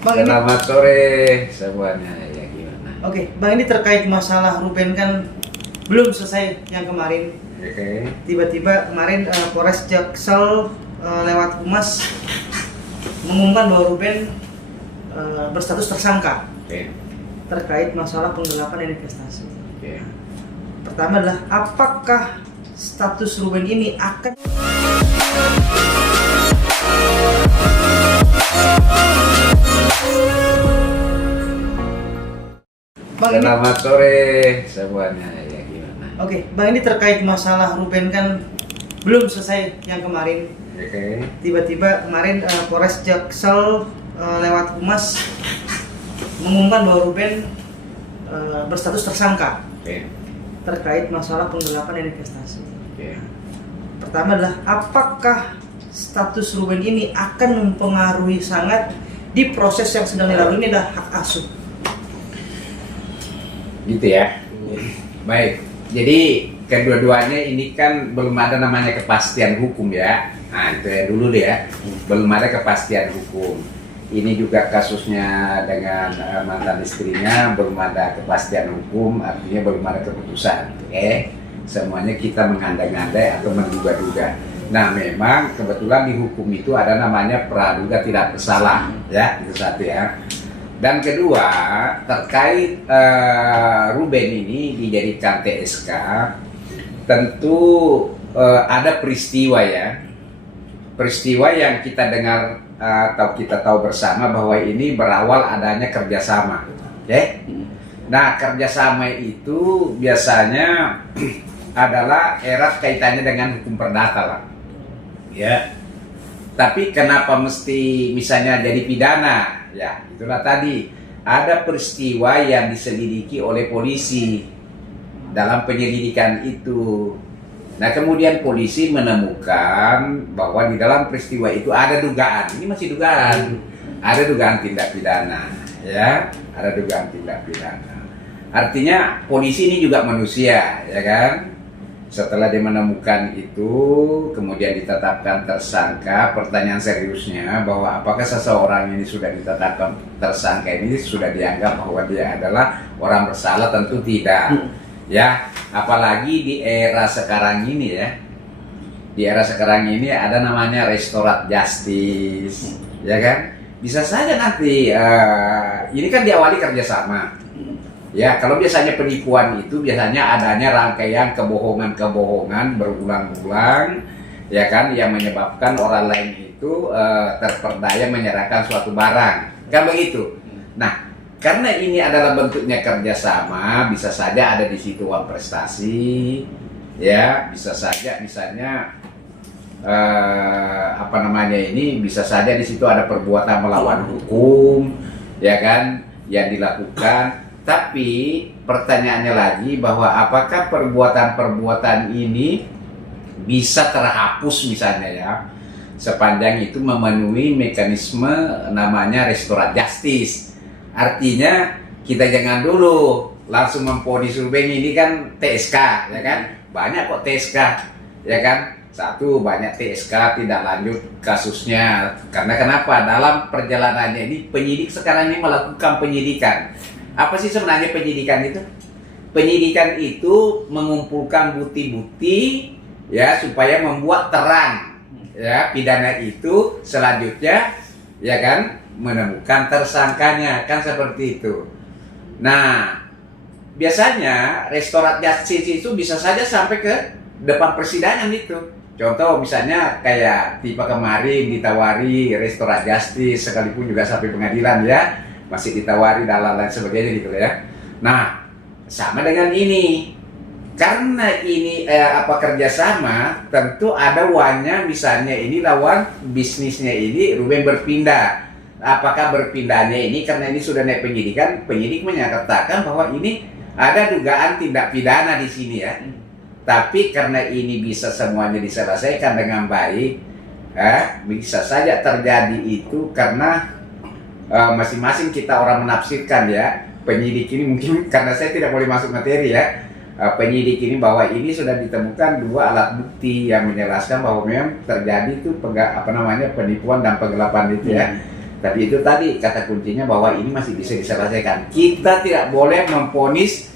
Bang, Selamat sore semuanya, ya gimana? Oke, Bang, ini terkait masalah Ruben kan belum selesai yang kemarin. Oke. Tiba-tiba kemarin Polres Jaksel lewat Humas mengumumkan bahwa Ruben berstatus tersangka Oke. terkait masalah penggelapan investasi. Oke. Pertama adalah apakah status Ruben ini akan Bang, ini Selamat sore semuanya, ya gimana? Oke, Bang, ini terkait masalah Ruben kan belum selesai yang kemarin. Oke. Tiba-tiba kemarin Polres Jaksel lewat Humas mengumumkan bahwa Ruben berstatus tersangka Oke. terkait masalah penggelapan investasi. Oke. Pertama adalah apakah status Ruben ini akan mempengaruhi sangat di proses yang sedang dilalui ini adalah hak asuh. Gitu ya. Baik. Jadi kedua-duanya ini kan belum ada namanya kepastian hukum ya. Nah itu ya dulu deh ya. Belum ada kepastian hukum. Ini juga kasusnya dengan mantan istrinya belum ada kepastian hukum, artinya belum ada keputusan. Oke. Semuanya kita mengandai-andai atau menduga-duga. Nah memang kebetulan di hukum itu ada namanya praduga tidak bersalah, ya itu satu ya. Dan kedua terkait Ruben ini dijadikan TSK, tentu ada peristiwa ya, peristiwa yang kita dengar atau kita tahu bersama bahwa ini berawal adanya kerjasama, oke? Nah kerjasama itu biasanya adalah erat kaitannya dengan hukum perdata lah. Ya, tapi kenapa mesti misalnya jadi pidana? Ya, itulah tadi ada peristiwa yang diselidiki oleh polisi dalam penyelidikan itu. Nah, kemudian polisi menemukan bahwa di dalam peristiwa itu ada dugaan. Ini masih dugaan. Ada dugaan tindak pidana, ya, ada dugaan tindak pidana. Artinya polisi ini juga manusia, ya kan? Setelah dia menemukan itu, kemudian ditetapkan tersangka. Pertanyaan seriusnya bahwa apakah seseorang ini sudah ditetapkan tersangka ini sudah dianggap bahwa dia adalah orang bersalah? Tentu tidak. Ya, apalagi di era sekarang ini ya. Di era sekarang ini ada namanya restoratif justice, ya kan? Bisa saja nanti ini kan diawali kerjasama. Ya, kalau biasanya penipuan itu biasanya adanya rangkaian kebohongan-kebohongan berulang-ulang, ya kan, yang menyebabkan orang lain itu terperdaya menyerahkan suatu barang, kan begitu. Nah, karena ini adalah bentuknya kerjasama, bisa saja ada di situ uang prestasi, ya, bisa saja misalnya bisa saja di situ ada perbuatan melawan hukum, ya kan, yang dilakukan. Tapi pertanyaannya lagi bahwa apakah perbuatan-perbuatan ini bisa terhapus misalnya ya, sepanjang itu memenuhi mekanisme namanya restoratif justice. Artinya kita jangan dulu langsung memvonis Ruben ini kan TSK, ya kan? Banyak kok TSK, ya kan? Satu, banyak TSK tidak lanjut kasusnya. Karena kenapa? Dalam perjalanannya ini penyidik sekarang ini melakukan penyidikan. Apa sih sebenarnya penyidikan itu? Penyidikan itu mengumpulkan bukti-bukti ya supaya membuat terang ya pidana itu, selanjutnya ya kan menemukan tersangkanya, kan seperti itu. Nah, biasanya restoratif justice itu bisa saja sampai ke depan persidangan itu. Contoh misalnya kayak tipe kemarin ditawari restoratif justice sekalipun juga sampai pengadilan ya. Masih ditawari dan lain sebagainya gitu ya. Nah, sama dengan ini. Karena ini kerjasama, tentu ada uangnya. Misalnya ini lawan bisnisnya ini Ruben berpindah. Apakah berpindahnya ini karena ini sudah naik penyidikan? Penyidik menyatakan bahwa ini ada dugaan tindak pidana di sini ya. Tapi karena ini bisa semuanya diselesaikan dengan baik, bisa saja terjadi itu karena masing-masing kita orang menafsirkan ya. Penyidik ini mungkin karena saya tidak boleh masuk materi ya, penyidik ini bahwa ini sudah ditemukan dua alat bukti yang menjelaskan bahwa memang terjadi itu penipuan dan penggelapan itu ya. Tapi itu tadi kata kuncinya bahwa ini masih bisa diselesaikan. Kita tidak boleh memvonis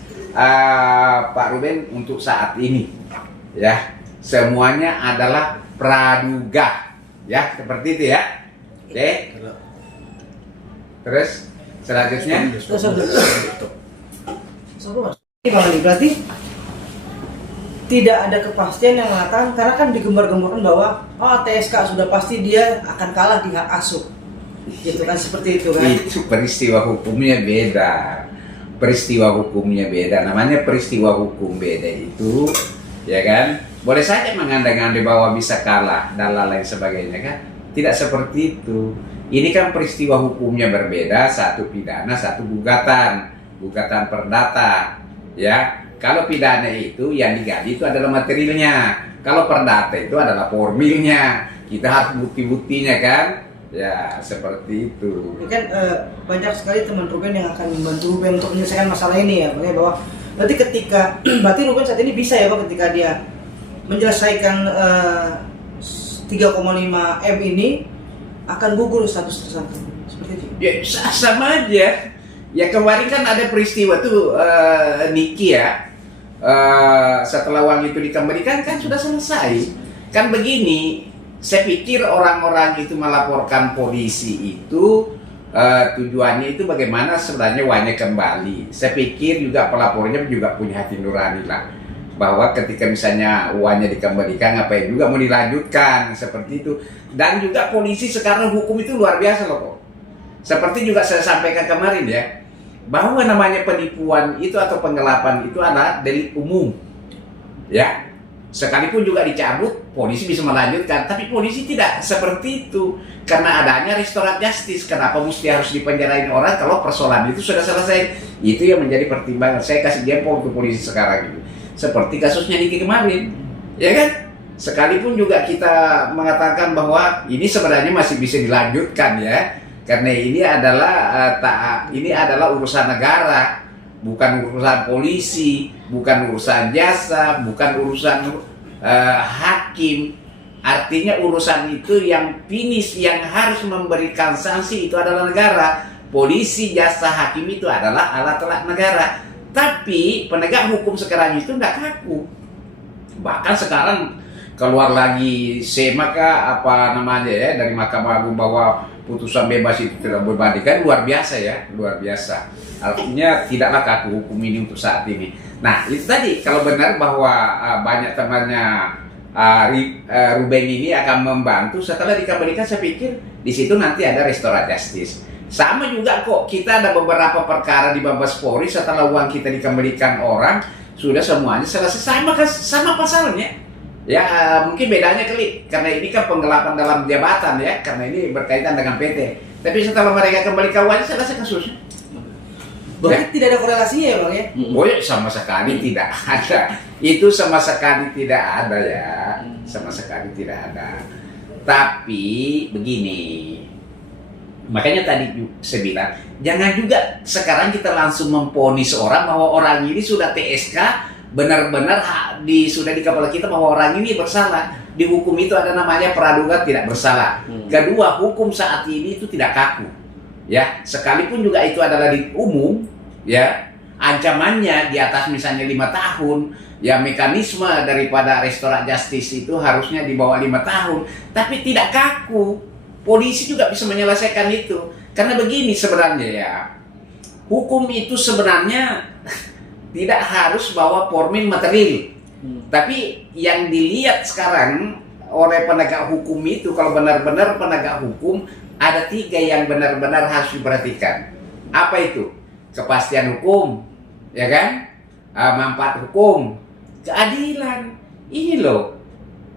Pak Ruben untuk saat ini, ya. Semuanya adalah praduga, ya, seperti itu ya. Oke. Terus selanjutnya, Ini Bang Ali, berarti tidak ada kepastian yang mengatakan, karena kan digembar-gemborkan bahwa TSK sudah pasti dia akan kalah di hak asuh, gitu kan, seperti itu kan? itu peristiwa hukumnya beda. Peristiwa hukumnya beda. Namanya peristiwa hukum beda itu, ya kan? Boleh saja mengandai-andai bahwa bisa kalah dan lain sebagainya kan? Tidak seperti itu. Ini kan peristiwa hukumnya berbeda, satu pidana, satu gugatan perdata, ya. Kalau pidana itu yang digali itu adalah materialnya, kalau perdata itu adalah formilnya. Kita harus bukti-buktinya kan, ya seperti itu. Ini kan banyak sekali teman Ruben yang akan membantu Ruben untuk menyelesaikan masalah ini ya, makanya bahwa berarti ketika berarti Ruben saat ini bisa ya Pak, ketika dia menyelesaikan 3,5 M ini akan gugur status tersangka, seperti itu. Ya sama aja. Ya kemarin kan ada peristiwa tuh Niki ya, setelah uang itu dikembalikan kan sudah selesai. Kan begini, saya pikir orang-orang itu melaporkan polisi itu tujuannya itu bagaimana sebenarnya uangnya kembali. Saya pikir juga pelapornya juga punya hati nurani lah, bahwa ketika misalnya uangnya dikembalikan, ngapain juga mau dilanjutkan seperti itu. Dan juga polisi sekarang hukum itu luar biasa loh kok. Seperti juga saya sampaikan kemarin ya, bahwa namanya penipuan itu atau penggelapan itu adalah delik umum, ya. Sekalipun juga dicabut, polisi bisa melanjutkan. Tapi polisi tidak seperti itu, karena adanya restoratif justice. Kenapa mesti harus dipenjarain orang kalau persoalan itu sudah selesai? Itu yang menjadi pertimbangan. Saya kasih jempol untuk polisi sekarang itu. Seperti kasusnya Niki kemarin, ya kan? Sekalipun juga kita mengatakan bahwa ini sebenarnya masih bisa dilanjutkan ya, karena ini adalah urusan negara, bukan urusan polisi, bukan urusan jasa, bukan urusan hakim. Artinya urusan itu yang finish, yang harus memberikan sanksi itu adalah negara. Polisi, jasa, hakim itu adalah alat-alat negara. Tapi penegak hukum sekarang itu tidak kaku. Bahkan sekarang keluar lagi maka apa namanya ya, dari Mahkamah Agung bahwa putusan bebas itu tidak berbandingkan, luar biasa ya, luar biasa. Artinya tidaklah kaku hukum ini untuk saat ini. Nah itu tadi, kalau benar bahwa banyak temannya Ruben ini akan membantu setelah dikembalikan, saya pikir di situ nanti ada restoratif justice. Sama juga kok, kita ada beberapa perkara di Mabes Polri setelah uang kita dikembalikan orang, sudah semuanya selesai, sama pasalnya. Ya mungkin bedanya kali, karena ini kan penggelapan dalam jabatan ya, karena ini berkaitan dengan PT. Tapi setelah mereka kembali ke uangnya, selesai kasusnya. Berarti tidak ada korelasinya ya Bang ya? Oh ya, sama sekali tidak ada. Itu sama sekali tidak ada ya, sama sekali tidak ada. Tapi begini, makanya tadi saya bilang, jangan juga sekarang kita langsung memvonis orang bahwa orang ini sudah TSK, benar-benar sudah di kepala kita bahwa orang ini bersalah. Di hukum itu ada namanya praduga tidak bersalah. Kedua, hukum saat ini itu tidak kaku. Ya, sekalipun juga itu adalah di umum, ya, ancamannya di atas misalnya 5 tahun, ya mekanisme daripada restoratif justice itu harusnya di bawah 5 tahun, tapi tidak kaku. Polisi juga bisa menyelesaikan itu. Karena begini sebenarnya ya, hukum itu sebenarnya tidak harus bawa formil material. Tapi yang dilihat sekarang oleh penegak hukum itu, kalau benar-benar penegak hukum, ada 3 yang benar-benar harus diperhatikan. Apa itu? Kepastian hukum, ya kan? Manfaat hukum, keadilan. Ini loh,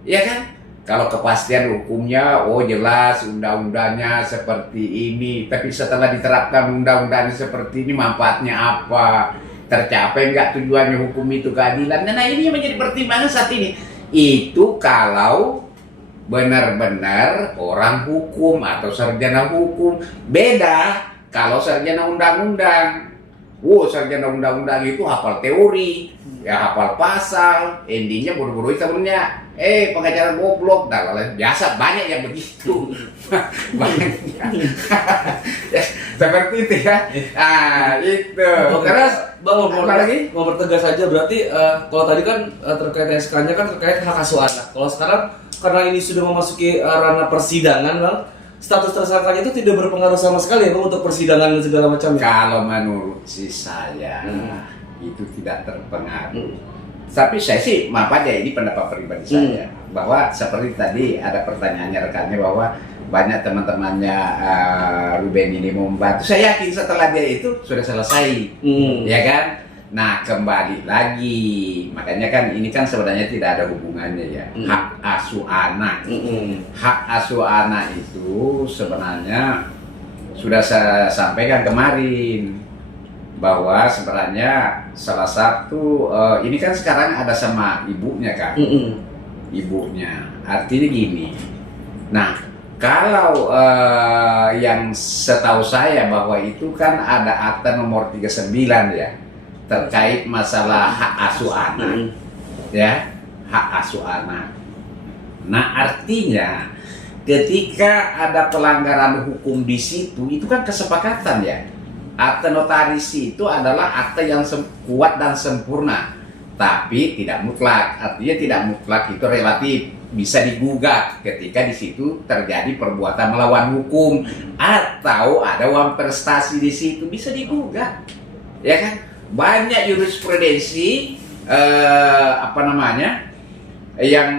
ya kan? Kalau kepastian hukumnya, oh jelas undang-undangnya seperti ini, tapi setelah diterapkan undang-undangnya seperti ini, manfaatnya apa? Tercapai nggak tujuannya hukum itu, keadilan? Nah ini yang menjadi pertimbangan saat ini. Itu kalau benar-benar orang hukum atau sarjana hukum. Beda kalau sarjana undang-undang. Sarjana undang-undang itu hafal teori, ya hafal pasal, endingnya bodoh-bodoh temennya. pengacara goblok, biasa banyak yang begitu. Banyak. Ya, seperti itu ya. Itu. Terus Bang, apa lagi? mau bertegas saja berarti kalau tadi kan terkait SK-nya kan terkait hak asuh anak. Kalau sekarang karena ini sudah memasuki ranah persidangan, Bang, status tersangkanya itu tidak berpengaruh sama sekali ya, Bang, untuk persidangan dan segala macamnya. Kalau menurut saya itu tidak terpengaruh. Tapi saya sih maaf aja, ini pendapat pribadi saya bahwa seperti tadi ada pertanyaannya rekannya bahwa banyak teman-temannya Ruben ini mau membantu. Saya yakin setelah dia itu sudah selesai, ya kan? Nah, kembali lagi, makanya kan ini kan sebenarnya tidak ada hubungannya ya. Hak asuh anak, hak asuh anak itu sebenarnya sudah saya sampaikan kemarin bahwa sebenarnya salah satu ini kan sekarang ada sama ibunya kan, ibunya. Artinya gini. Nah, kalau yang setahu saya bahwa itu kan ada akta nomor 39 ya terkait masalah hak asuh anak, ya, hak asuh anak. Nah, artinya ketika ada pelanggaran hukum di situ, itu kan kesepakatan ya. Akta notaris itu adalah akta yang kuat dan sempurna, tapi tidak mutlak. Artinya tidak mutlak itu relatif, bisa digugat ketika di situ terjadi perbuatan melawan hukum atau ada uang prestasi di situ, bisa digugat, ya kan? Banyak jurisprudensi yang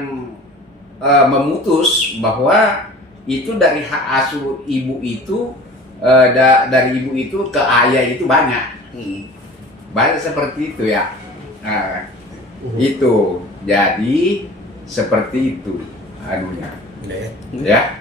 memutus bahwa itu dari hak asuh ibu itu. Dari ibu itu ke ayah itu banyak seperti itu ya. Itu jadi seperti itu anunya ya.